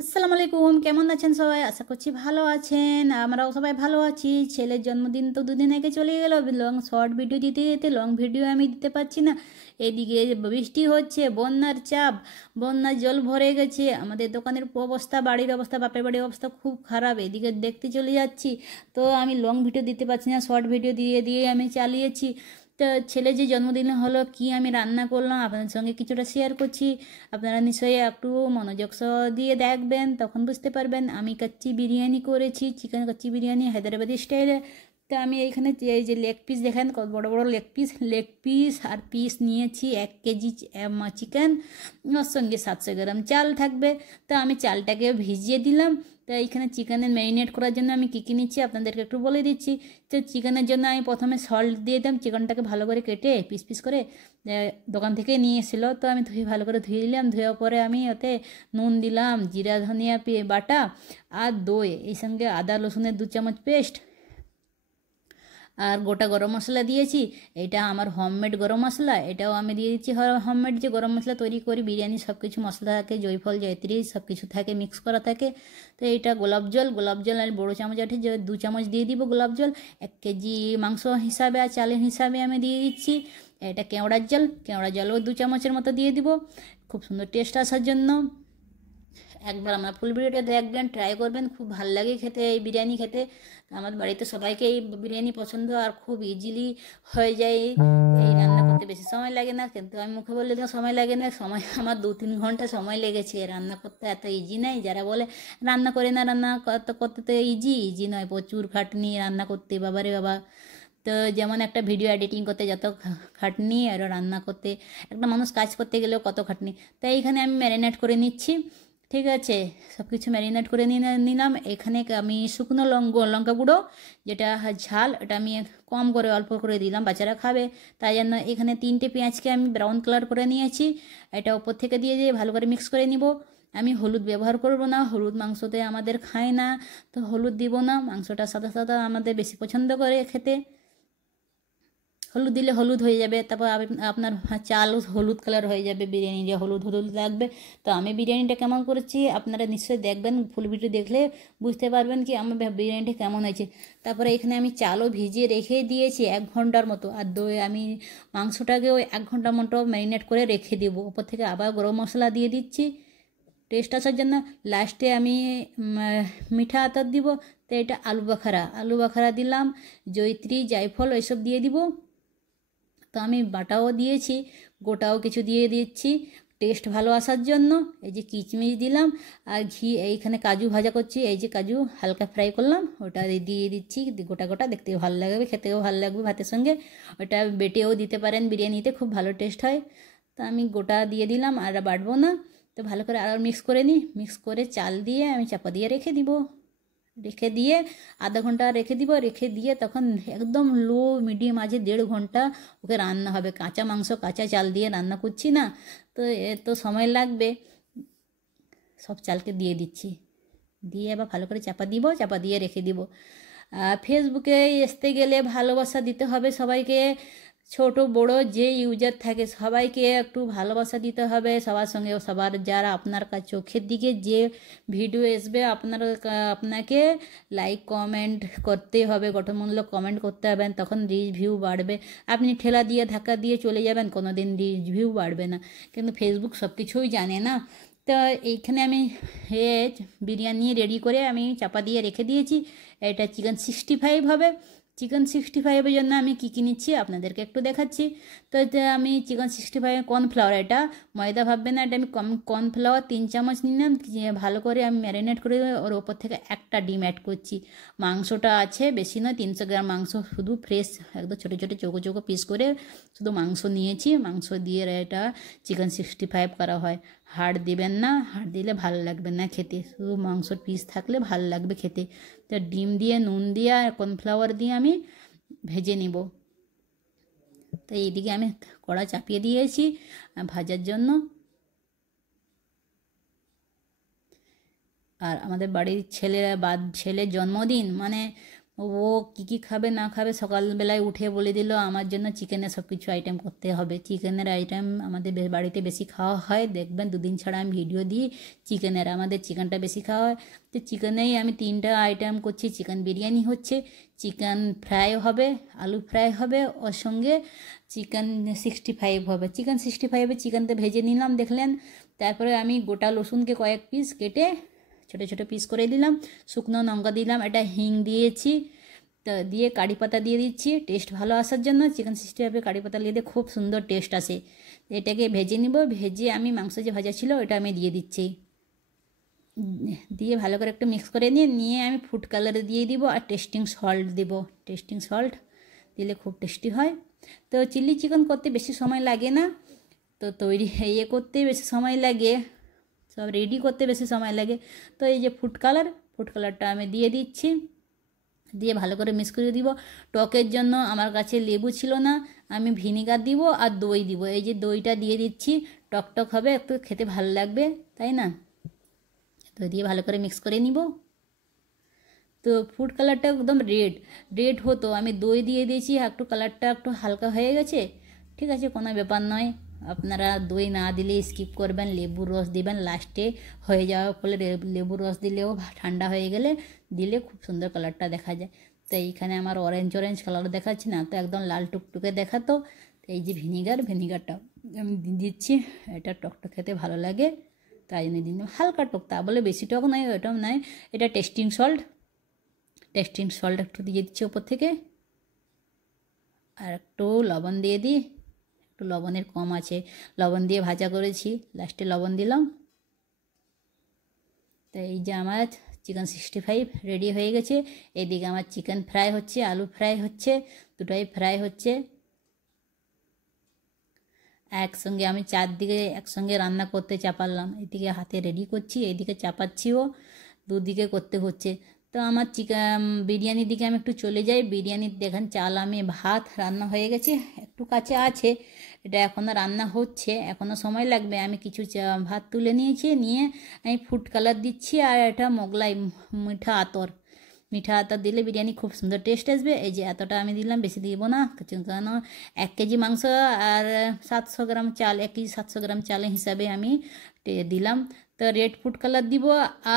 আসসালামু আলাইকুম, কেমন আছেন সবাই? আশা করছি ভালো আছেন। আমরাও সবাই ভালো আছি। ছেলের জন্মদিন তো দুদিন আগে চলে গেল। লং শর্ট ভিডিও দিতে দিতে লং ভিডিও আমি দিতে পারছি না। এদিকে বৃষ্টি হচ্ছে, বন্যার চাপ, বন্যার জল ভরে গেছে। আমাদের দোকানের অবস্থা, বাড়ির অবস্থা, বাপের বাড়ির অবস্থা খুব খারাপ। এদিকে দেখতে চলে যাচ্ছি, তো আমি লং ভিডিও দিতে পারছি না। শর্ট ভিডিও দিয়ে দিয়ে আমি চালিয়েছি। তো ছেলে যে জন্মদিন হলো, কি আমি রান্না করলাম আপনাদের সঙ্গে কিছুটা শেয়ার করছি। আপনারা নিশ্চয়ই একটু মনোযোগ সহ দিয়ে দেখবেন, তখন বুঝতে পারবেন। আমি কাচ্চি বিরিয়ানি করেছি, চিকেন কাচ্চি বিরিয়ানি হায়দ্রাবাদি স্টাইলে। তো আমি এইখানে এই যে লেগ পিস দেখেন, কত বড় বড় লেগ পিস আর পিস নিয়েছি 1 কেজি চিকেন। ওর সঙ্গে 700 গ্রাম চাল থাকবে। তো আমি চালটাকে ভিজিয়ে দিলাম। তো এইখানে চিকেনের ম্যারিনেট করার জন্য আমি কী কী নিচ্ছি আপনাদেরকে একটু বলে দিচ্ছি। তো চিকেনের জন্য আমি প্রথমে সল্ট দিয়ে দিলাম, চিকেনটাকে ভালো করে কেটে পিস পিস করে দোকান থেকে নিয়ে এসেছিলো। তো আমি ভালো করে ধুয়ে দিলাম। ধোয়ার পরে আমি ওতে নুন দিলাম, জিরা ধনিয়া বাটা আর দই, এই সঙ্গে আদা রসুনের 2 চামচ পেস্ট আর গোটা গরম মশলা দিয়েছি। এটা আমার হোমমেড গরম মশলা, এটাও আমি দিয়ে দিচ্ছি। হোমমেড যে গরম মশলা তৈরি করি, বিরিয়ানি সব কিছু মশলা থাকে, জয়ফল জয়ত্রী সব কিছু থাকে, মিক্স করা থাকে। তো এইটা গোলাপ জল আর বড়ো চামচ আছে 2 চামচ দিয়ে দিব গোলাপ জল। 1 কেজি মাংস হিসাবে আর চালের হিসাবে আমি দিয়ে দিচ্ছি। এটা কেওড়ার জলও 2 চামচের মতো দিয়ে দিব, খুব সুন্দর টেস্ট আসার জন্য। একবার আমার ফুল ভিডিওটা দেখবেন, ট্রাই করবেন, খুব ভালো লাগে খেতে এই বিরিয়ানি খেতে। আমার বাড়িতে সবাইকে এই বিরিয়ানি পছন্দ, আর খুব ইজিলি হয়ে যায়। এই রান্না করতে বেশি সময় লাগে না, কিন্তু আমি মুখে বললে তো সময় লাগে না। সময় আমার 2-3 ঘন্টা সময় লেগেছে রান্না করতে। এত ইজি নাই, যারা বলে রান্না করে না, রান্না করতে করতে তো ইজি নয়, প্রচুর খাটনি রান্না করতে, বাবারে বাবা। তো যেমন একটা ভিডিও এডিটিং করতে যত খাটনি, আর রান্না করতে, একটা মানুষ কাজ করতে গেলেও কত খাটনি। তাই এখানে আমি ম্যারিনেট করে নিচ্ছি। ঠিক আছে, সব কিছু ম্যারিনেট করে নিলাম। এখানে আমি শুকনো লঙ্কা গুঁড়ো, যেটা ঝাল, এটা আমি কম করে অল্প করে দিলাম, বাচ্চারা খাবে তাই জন্য। এখানে 3টে পেঁয়াজকে আমি ব্রাউন কালার করে নিয়েছি, এটা ওপর থেকে দিয়ে ভালো করে মিক্স করে নিব। আমি হলুদ ব্যবহার করব না, হলুদ মাংসতে আমাদের খায় না, তো হলুদ দিব না। মাংসটা সাদা সাদা আমাদের বেশি পছন্দ করে খেতে। হলুদ দিলে হলুদ হয়ে যাবে, তারপর আপনার চাল হলুদ কালার হয়ে যাবে, বিরিয়ানি যে হলুদ হলুদ লাগবে। তো আমি বিরিয়ানিটা কেমন করেছি আপনারা নিশ্চয়ই দেখবেন, ফুল ভিডিও দেখলে বুঝতে পারবেন কি আমার বিরিয়ানিটা কেমন হয়েছে। তারপরে এখানে আমি চালও ভিজিয়ে রেখে দিয়েছি 1 ঘন্টার মতো, আর দই আমি মাংসটাকেও 1 ঘন্টার মতো ম্যারিনেট করে রেখে দেবো। ওপর থেকে আবার গরম মশলা দিয়ে দিচ্ছি টেস্ট আসার জন্য। লাস্টে আমি মিঠা আতর দিব। তো এটা আলু বাখারা দিলাম, জয়িত্রী জায়ফল ওইসব দিয়ে দিব। তো আমি বাটাও দিয়েছি, গোটাও কিছু দিয়ে দিচ্ছি টেস্ট ভালো আসার জন্য। এই যে কিচমিচ দিলাম, আর ঘি, এইখানে কাজু ভাজা করছি, এই যে কাজু হালকা ফ্রাই করলাম, ওটা দিয়ে দিচ্ছি গোটা গোটা, দেখতে ভালো লাগবে, খেতেও ভালো লাগবে ভাতের সঙ্গে। ওটা বেটেও দিতে পারেন, বিরিয়ানিতে খুব ভালো টেস্ট হয়। তো আমি গোটা দিয়ে দিলাম, আর বাটবো না। তো ভালো করে আর মিক্স করে নিই, মিক্স করে চাল দিয়ে আমি চাপা দিয়ে রেখে দিব। রেখে দিয়ে আধা ঘন্টা রেখে দিব, রেখে দিয়ে তখন একদম লো মিডিয়াম আছে 1.5 ঘন্টা ওকে রান্না হবে। কাঁচা মাংস কাঁচা চাল দিয়ে রান্না করছি না, তো তো সময় লাগবে। সব চালকে দিয়ে দিচ্ছি, দিয়ে আবার ভালো করে চাপা দিব, চাপা দিয়ে রেখে দিব। ফেসবুকে আসতে গেলে ভালোবাসা দিতে হবে সবাইকে, ছোট বড় যে ইউজার থাকে সবাইকে একটু ভালোবাসা দিতে হবে। সবার সঙ্গে সবার যারা আপনার চোখের দিকে যে ভিডিও আসবে, আপনাকে লাইক কমেন্ট করতে হবে, গঠনমূলক কমেন্ট করতে হবে, তখন রিচ ভিউ বাড়বে। আপনি ঠেলা দিয়ে ধাক্কা দিয়ে চলে যাবেন, কোনো দিন রিচ ভিউ বাড়বে না। কিন্তু ফেসবুক সব কিছুই জানে না। তো এইখানে আমি বিরিয়ানি রেডি করে আমি চাপা দিয়ে রেখে দিয়েছি। এটা চিকেন 65 হবে। চিকেন 65-এর জন্য আমি কী কী নিচ্ছি আপনাদেরকে একটু দেখাচ্ছি। তো এটা আমি চিকেন 65 কর্নফ্লাওয়ার, এটা ময়দা ভাববে না, এটা আমি কর্নফ্লাওয়ার 3 চামচ নিলাম, ভালো করে আমি ম্যারিনেট করে ওর ওপর থেকে একটা ডিম অ্যাড করছি। মাংসটা আছে বেশি নয়, 300 গ্রাম মাংস, শুধু ফ্রেশ একদম ছোটো ছোটো চৌকো চৌকো পিস করে শুধু মাংস নিয়েছি। মাংস দিয়ে এটা চিকেন 65 করা হয়। হাড় দিবেন না, হাড় দিলে ভালো লাগবে না খেতে, শুধু মাংসর পিস থাকলে ভালো লাগবে খেতে। তো ডিম দিয়ে নুন দিয়ে আর কর্নফ্লাওয়ার দিয়ে আমি ভেজে নিব। তো এইদিকে আমি কড়া চাপিয়ে দিয়েছি ভাজার জন্য। আর আমাদের বাড়ির ছেলের জন্মদিন মানে ও কী খাবে না খাবে সকালবেলায় উঠে বলে দিল আমার জন্য চিকেনের সব কিছু আইটেম করতে হবে। চিকেনের আইটেম আমাদের বাড়িতে বেশি খাওয়া হয়, দেখবেন 2 দিন ছাড়া আমি ভিডিও দিই চিকেনের, আমাদের চিকেনটা বেশি খাওয়া হয়। তো চিকেনেই আমি 3টা আইটেম করছি। চিকেন বিরিয়ানি হচ্ছে, চিকেন ফ্রাই হবে, আলু ফ্রাই হবে, ওর সঙ্গে চিকেন 65 হবে। চিকেন 65 চিকেনটা ভেজে নিলাম দেখলেন। তারপরে আমি গোটা রসুনকে কয়েক পিস কেটে ছোটো ছোটো পিস করে দিলাম, শুকনো লঙ্কা দিলাম, এটা হিং দিয়েছি, তো দিয়ে কারি পাতা দিয়ে দিচ্ছি টেস্ট ভালো আসার জন্য। চিকেন 65 কারি পাতা দিয়ে খুব সুন্দর টেস্ট আসে। এটাকে ভেজে নিব, ভেজে আমি মাংস যে ভাজা ছিল ওটা আমি দিয়ে দিচ্ছি, দিয়ে ভালো করে একটু মিক্স করে নিয়ে আমি ফুড কালারে দিয়ে দিব আর টেস্টিং সল্ট দেব। টেস্টিং সল্ট দিলে খুব টেস্টি হয়। তো চিলি চিকেন করতে বেশি সময় লাগে না, তো তৈরি করতে বেশি সময় লাগে, সব রেডি করতে বেশি সময় লাগে। তো এই যে ফুড কালারটা আমি দিয়ে দিচ্ছি, দিয়ে ভালো করে মিক্স করে দিব। টকের জন্য আমার কাছে লেবু ছিল না, আমি ভিনিগার দিব আর দই দিব। এই যে দইটা দিয়ে দিচ্ছি, টক হবে, একটু খেতে ভালো লাগবে, তাই না? তো দিয়ে ভালো করে মিক্স করে নিব। তো ফুড কালারটা একদম রেড হতো, আমি দই দিয়ে দিয়েছি, একটু কালারটা একটু হালকা হয়ে গেছে, ঠিক আছে, কোনো ব্যাপার নয়। আপনারা দই না দিলে স্কিপ করবেন, লেবুর রস দিবেন লাস্টে হয়ে যাওয়ার ফলে। লেবুর রস দিলেও ঠান্ডা হয়ে গেলে দিলে খুব সুন্দর কালারটা দেখা যায়। তো এইখানে আমার অরেঞ্জ কালার দেখাচ্ছে না, তো একদম লাল টুকটুকে দেখাতো। এই যে ভিনিগারটা আমি দিচ্ছি, এটা টকটা খেতে ভালো লাগে তাই জন্য দিন হালকা টক, তা বলে বেশি টক নয়, ওটাও নয়। এটা টেস্টিং সল্ট একটু দিয়ে দিচ্ছি ওপর থেকে, আর একটু লবণ দিয়ে দিই, একটু লবণের কম আছে, লবণ দিয়ে ভাজা করেছি, লাস্টে লবণ দিলাম। তো এই যে আমার চিকেন 65 রেডি হয়ে গেছে। এইদিকে আমার চিকেন ফ্রাই হচ্ছে, আলু ফ্রাই হচ্ছে, দুটোই ফ্রাই হচ্ছে একসঙ্গে। আমি চারদিকে একসঙ্গে রান্না করতে চাপালাম, এদিকে হাতে রেডি করছি, এইদিকে চাপাচ্ছিও, দুদিকে করতে হচ্ছে। তো আমার চিকেন বিরিয়ানির দিকে আমি একটু চলে যাই। বিরিয়ানির দেখেন চাল, আমি ভাত রান্না হয়ে গেছে, একটু কাছে আছে, এটা এখনও রান্না হচ্ছে, এখনও সময় লাগবে। আমি কিছু ভাত তুলে নিয়েছি, নিয়ে আমি ফুড কালার দিচ্ছি, আর এটা মোগলাই মিঠা আতর দিলে বিরিয়ানি খুব সুন্দর টেস্ট আসবে। এই যে এতটা আমি দিলাম, বেশি দিব না, কারণ 1 কেজি মাংস আর 700 গ্রাম চাল, 1 কেজি 700 গ্রাম চালের হিসাবে আমি দিলাম। তো রেড ফুড কালার দিব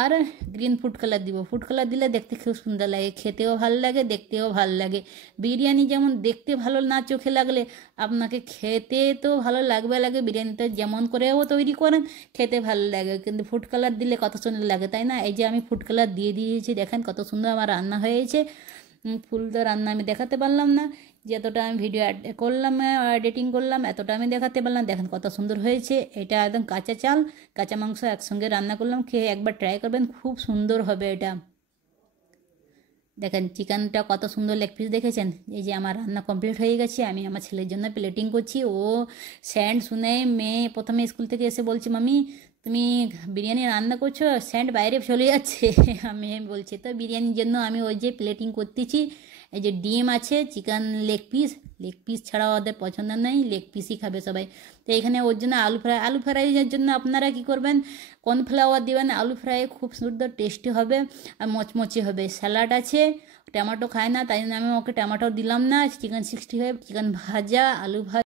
আর গ্রিন ফুড কালার দিব। ফুড কালার দিলে দেখতে খুব সুন্দর লাগে, খেতেও ভালো লাগে, দেখতেও ভালো লাগে। বিরিয়ানি যেমন দেখতে ভালো না চোখে লাগলে, আপনাকে খেতে তো ভালো লাগে। বিরিয়ানিটা যেমন করেও তৈরি করেন খেতে ভালো লাগে, কিন্তু ফুড কালার দিলে কত সুন্দর লাগে, তাই না? এই যে আমি ফুড কালার দিয়ে দিয়েছি, দেখেন কত সুন্দর আমার রান্না হয়েছে। ফুল তো রান্না আমি দেখাতে পারলাম না, যতটা আমি ভিডিও করলাম, এডিটিং করলাম, এতটা আমি দেখাতে পারলাম। দেখেন কত সুন্দর হয়েছে। এটা একদম কাঁচা চাল কাঁচা মাংস একসঙ্গে রান্না করলাম, খেয়ে একবার ট্রাই করবেন, খুব সুন্দর হবে এটা। দেখেন চিকেনটা কত সুন্দর লেগ পিস দেখেছেন। এই যে আমার রান্না কমপ্লিট হয়ে গেছে, আমি আমার ছেলের জন্য প্লেটিং করছি। ও স্যান্ড শুনে মেয়ে প্রথমে স্কুল থেকে এসে বলছে, মামি তুমি বিরিয়ানি রান্না করছো, স্যান্ড বাইরে চলে যাচ্ছে। আমি বলছি তো বিরিয়ানির জন্য আমি ওই যে প্লেটিং করতেছি। এই যে ডিম আছে, চিকেন লেগ পিস ছাড়া ওদের পছন্দ নেই, লেগ পিসই খাবে সবাই। তো এখানে ওর জন্য আলু ফ্রাইয়ের জন্য আপনারা কি করবেন, কর্নফ্লাওয়ার দেবেন, আলু ফ্রাই খুব সুন্দর টেস্টি হবে আর মচমচে হবে। স্যালাড আছে, টমেটো খায় না তাই জন্য আমি ওকে টমেটো দিলাম না। চিকেন 65, চিকেন ভাজা, আলু ভাজা।